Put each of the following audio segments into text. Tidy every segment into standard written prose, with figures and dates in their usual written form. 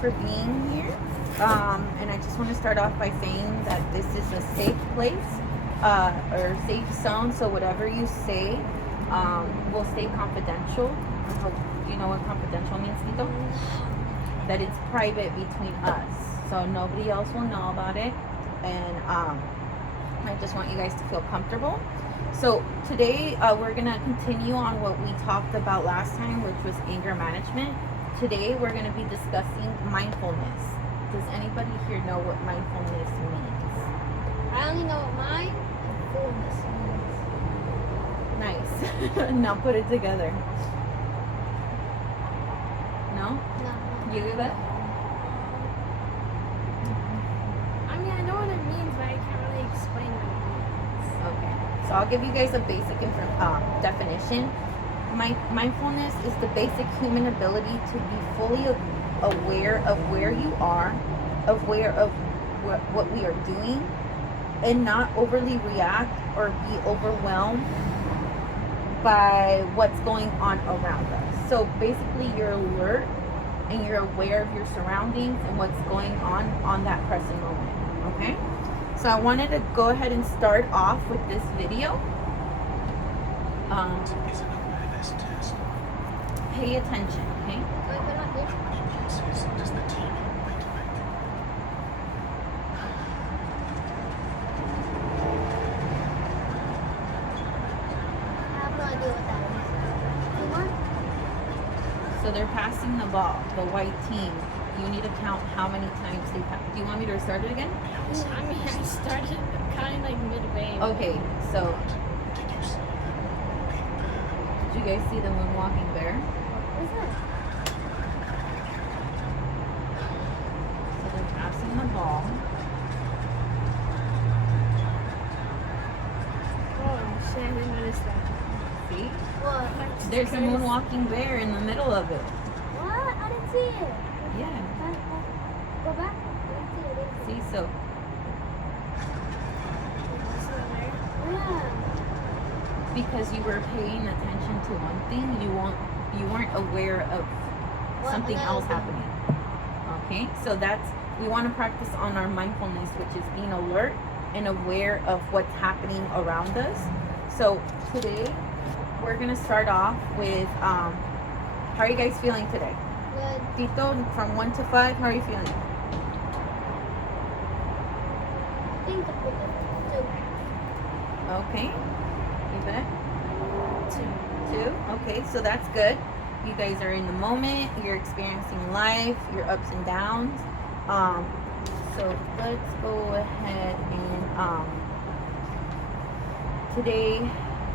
for being here. And I just want to start off by saying that this is a safe place or safe zone. So whatever you say will stay confidential. I hope you know what confidential means, Tito? That it's private between us. So nobody else will know about it. And I just want you guys to feel comfortable. So today we're going to continue on what we talked about last time, which was anger management. Today we're going to be discussing mindfulness. Does anybody here know what mindfulness means? I only know what mindfulness means. Nice. Now put it together. No? No. You do that? I mean, I know what it means, but I can't really explain what it means. Okay. So I'll give you guys a basic definition. Mindfulness is the basic human ability to be fully aware of where you are, aware of what we are doing, and not overly react or be overwhelmed by what's going on around us. So basically you're alert and you're aware of your surroundings and what's going on that present moment. Okay? So I wanted to go ahead and start off with this video. Pay attention, okay? So they're passing the ball, the white team. You need to count how many times they pass. Do you want me to restart it again? I mean, I started kind of like midway. Okay, so did you guys see the moonwalking bear? What is that? So they're passing the ball. Oh, shit, I didn't notice that. See? What? There's a moonwalking bear in the middle of it. What? I didn't see it. Yeah. Go back. I didn't see it. See, so Yeah. because you were paying attention to one thing, you weren't aware of something else happening. Okay, so we want to practice on our mindfulness, which is being alert and aware of what's happening around us. So today we're gonna start off with how are you guys feeling today? Good. Tito, from 1 to 5, how are you feeling? I think the two. Okay, you bet. Two. 2. Okay, so that's good. You guys are in the moment. You're experiencing life, your ups and downs. So let's go ahead and today,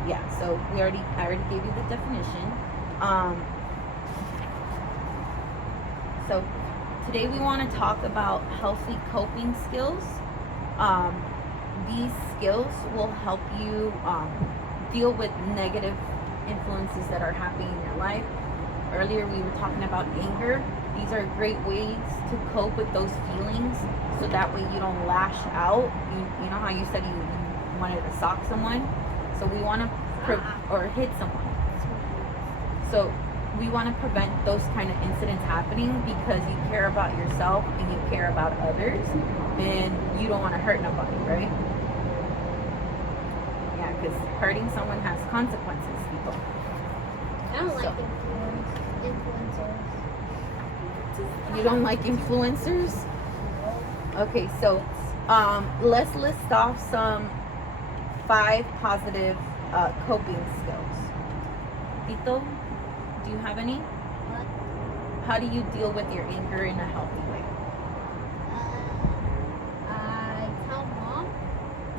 yeah. So I already gave you the definition. So today we want to talk about healthy coping skills. These skills will help you deal with negative influences that are happening in your life. Earlier we were talking about anger. These are great ways to cope with those feelings so that way you don't lash out. You know how you said you wanted to sock someone? So we want to or hit someone. So we want to prevent those kind of incidents happening because you care about yourself and you care about others and you don't want to hurt nobody, right? Yeah, because hurting someone has consequences, people. I don't like influencers. You don't like influencers? Okay, so let's list off some 5 positive coping skills. Tito, do you have any? What? How do you deal with your anger in a healthy way? I tell mom.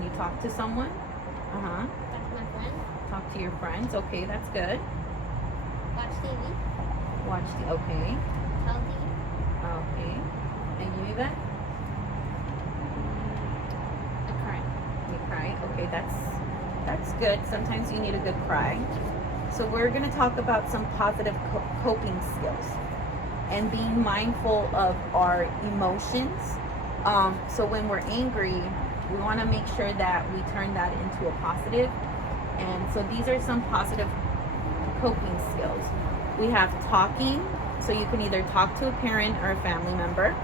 You talk to someone? Talk to my friend. Talk to your friends. Okay, that's good. Watch TV. Watch the okay. Tell TV. Okay. And you, Yvette? I cry. You cry? Okay, that's good. Sometimes you need a good cry. So we're going to talk about some positive coping skills and being mindful of our emotions. So when we're angry, we want to make sure that we turn that into a positive. And so these are some positive coping skills. We have talking, So you can either talk to a parent or a family member,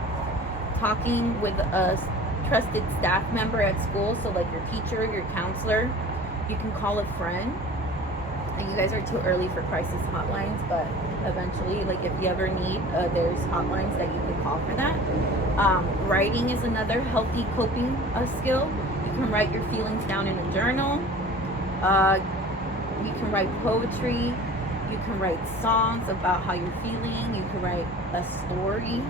talking with a trusted staff member at school, so like your teacher, your counselor. You can call a friend. And you guys are too early for crisis hotlines, but eventually, like if you ever need, there's hotlines that you can call for that. Writing is another healthy coping skill. You can write your feelings down in a journal. You can write poetry. You can write songs about how you're feeling. You can write a story.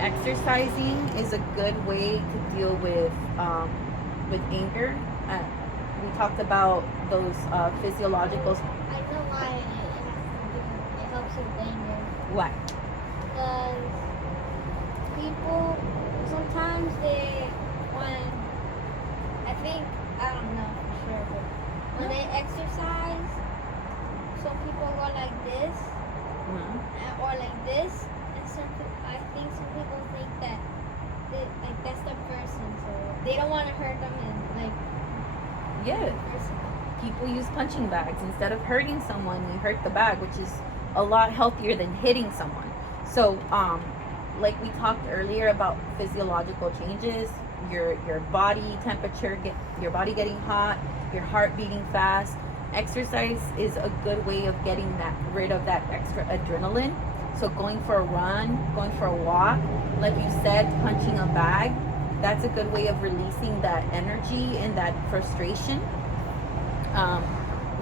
Exercising is a good way to deal with anger. We talked about those physiological. I know why it helps with anger. Why? Because people sometimes they want. I think I don't know for sure, but when they exercise, some people go like this or like this, and I think some people think that like that's the person, so they don't want to hurt them and like. Yeah. People use punching bags. Instead of hurting someone, you hurt the bag, which is a lot healthier than hitting someone. So, like we talked earlier about physiological changes, your body temperature, your body getting hot, your heart beating fast. Exercise is a good way of getting rid of that extra adrenaline. So going for a run, going for a walk, like you said, punching a bag, that's a good way of releasing that energy and that frustration.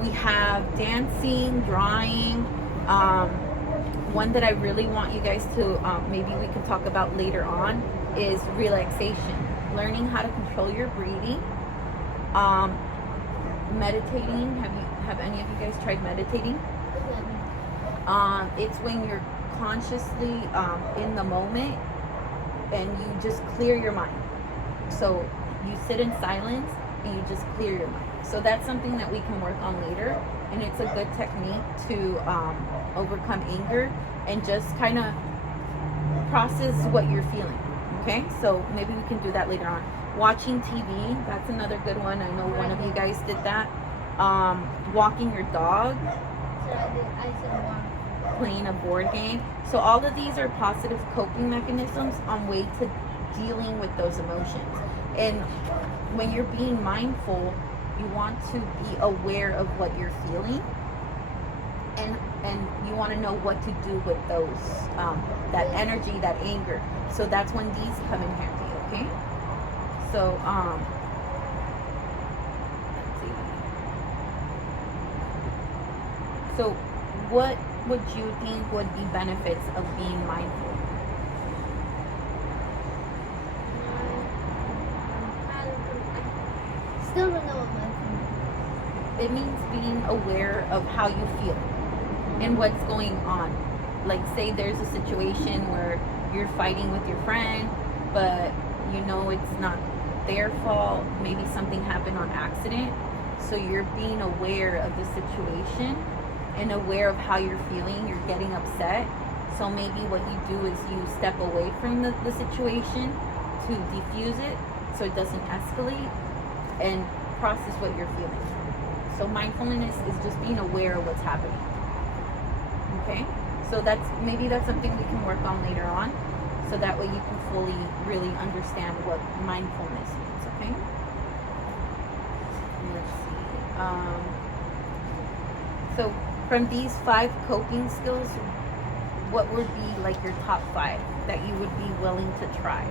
We have dancing, drawing. One that I really want you guys to maybe we can talk about later on is relaxation. Learning how to control your breathing. Meditating. Have any of you guys tried meditating? It's when you're consciously in the moment and you just clear your mind. So you sit in silence and you just clear your mind. So that's something that we can work on later, and it's a good technique to overcome anger and just kind of process what you're feeling. Okay, so maybe we can do that later on. Watching TV, that's another good one. I know one of you guys did that. Walking your dog. I said walk. Playing a board game. So all of these are positive coping mechanisms on way to dealing with those emotions. And when you're being mindful, you want to be aware of what you're feeling, and you want to know what to do with those that energy, that anger. So that's when these come in handy. Okay, so let's see. So what would you think would be benefits of being mindful? Still don't know what mindfulness. It means being aware of how you feel and what's going on. Like say there's a situation where you're fighting with your friend, but you know it's not their fault. Maybe something happened on accident. So you're being aware of the situation and aware of how you're feeling. You're getting upset. So maybe what you do is you step away from the situation to diffuse it so it doesn't escalate, and process what you're feeling. So mindfulness is just being aware of what's happening. Okay? So that's something we can work on later on. So that way you can fully really understand what mindfulness means, okay? Let's see. So from these 5 coping skills, what would be like your top 5 that you would be willing to try?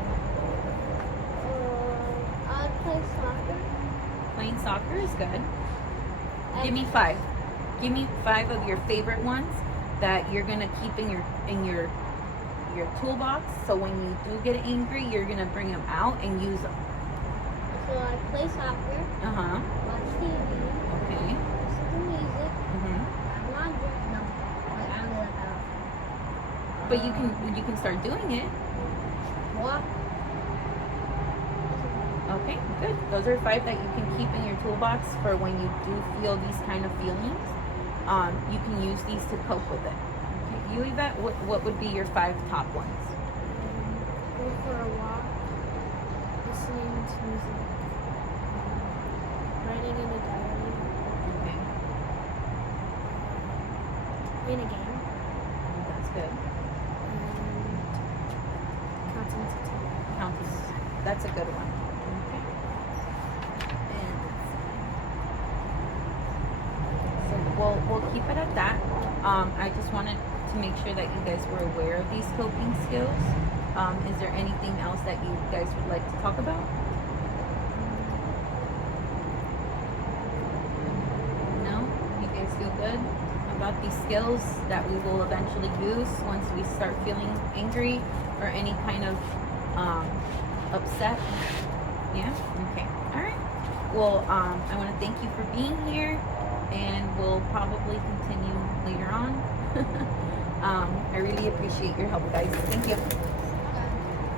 I'd play soccer. Playing soccer is good. Give me 5. Give me 5 of your favorite ones that you're gonna keep in your toolbox. So when you do get angry, you're gonna bring them out and use them. So I play soccer. Watch TV. Okay. Listen to music. I'm not drinking them. Like I'm like that. But you can start doing it. Walk. Okay, good. Those are 5 that you can keep in your toolbox for when you do feel these kind of feelings. You can use these to cope with it. Okay. You, Yvette, what would be your 5 top ones? Go for a walk. Listening to music. Writing in a diary. Okay. Playing a game. That's good. that's a good one. Okay. And so we'll keep it at that. I just wanted to make sure that you guys were aware of these coping skills. Is there anything else that you guys would like to talk about? No? You guys feel good about these skills that we will eventually use once we start feeling angry or any kind of upset? Yeah? Okay. All right. Well, I want to thank you for being here, and we'll probably continue later on. I really appreciate your help, guys. Thank you.